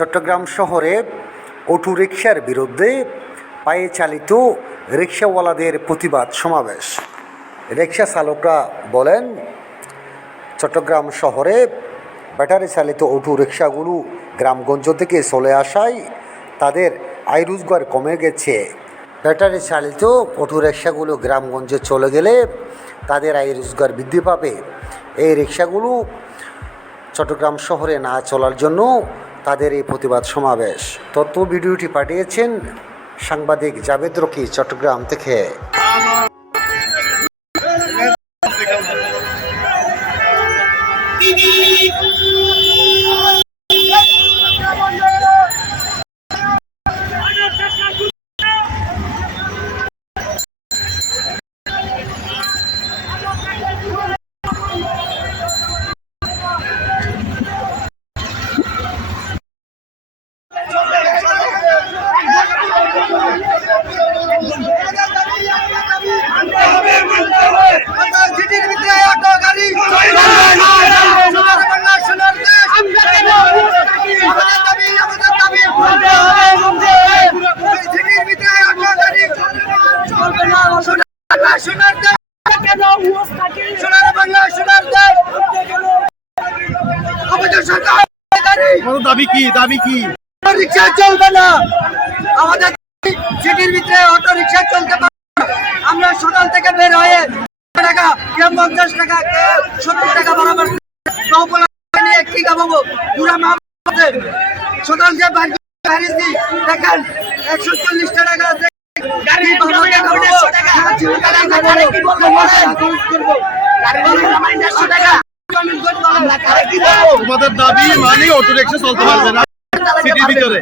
চট্টগ্রাম শহরে অটো রিকশার বিরুদ্ধে পায়ে চালিত রিকশাওয়ালাদের প্রতিবাদ সমাবেশ। রিকশা চালকরা বলেন, চট্টগ্রাম শহরে ব্যাটারি চালিত অটো রিকশাগুলো গ্রামগঞ্জ থেকে চলে আসায় তাদের আয় রোজগার কমে গেছে। ব্যাটারি চালিত অটো রিকশাগুলো গ্রামগঞ্জে চলে গেলে তাদের আয় রোজগার বৃদ্ধি পাবে। এই রিকশাগুলো চট্টগ্রাম শহরে না চলার জন্য তাদের এই প্রতিবাদ সমাবেশ। তথ্য ভিডিওটি পাঠিয়েছেন সাংবাদিক জাভেদ রকি চট্টগ্রাম থেকে। দাবি কি? রিক্সা চলবে না, আমাদের সিটির ভিতরে অটো রিক্সা চলতে পারে। আমরা সকাল থেকে বের হয়ে টাকা, 50 টাকা, 70 টাকা বরাবর নিয়ে কি খাবো? পুরা সকাল যে হারিয়েছি দেখেন 140 টাকা তোমাদের দাবি মানে অটো রিক্সা চলতে পারবে না সিটির ভিতরে।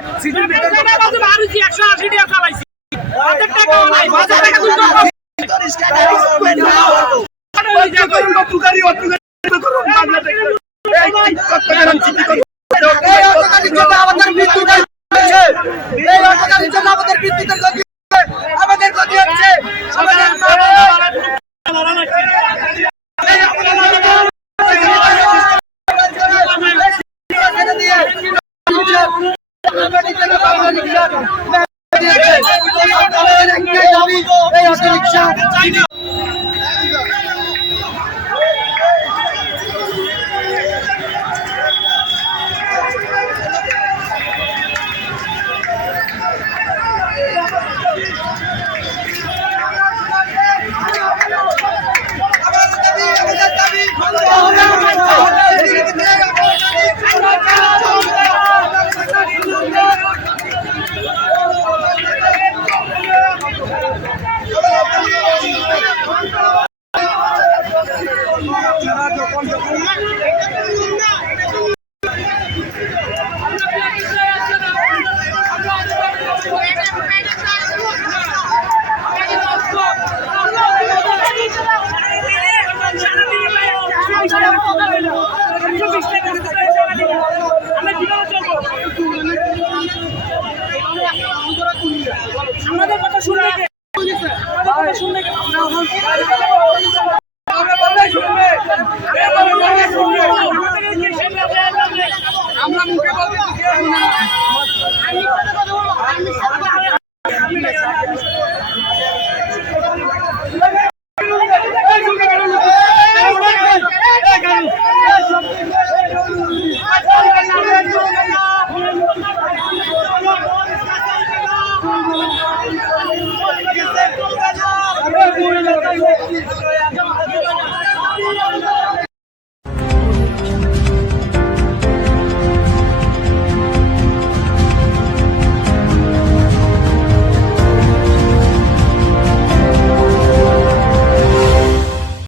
আমাদের গতি হচ্ছে আমাদের কথা শুনলে আমরা মুখে বলতে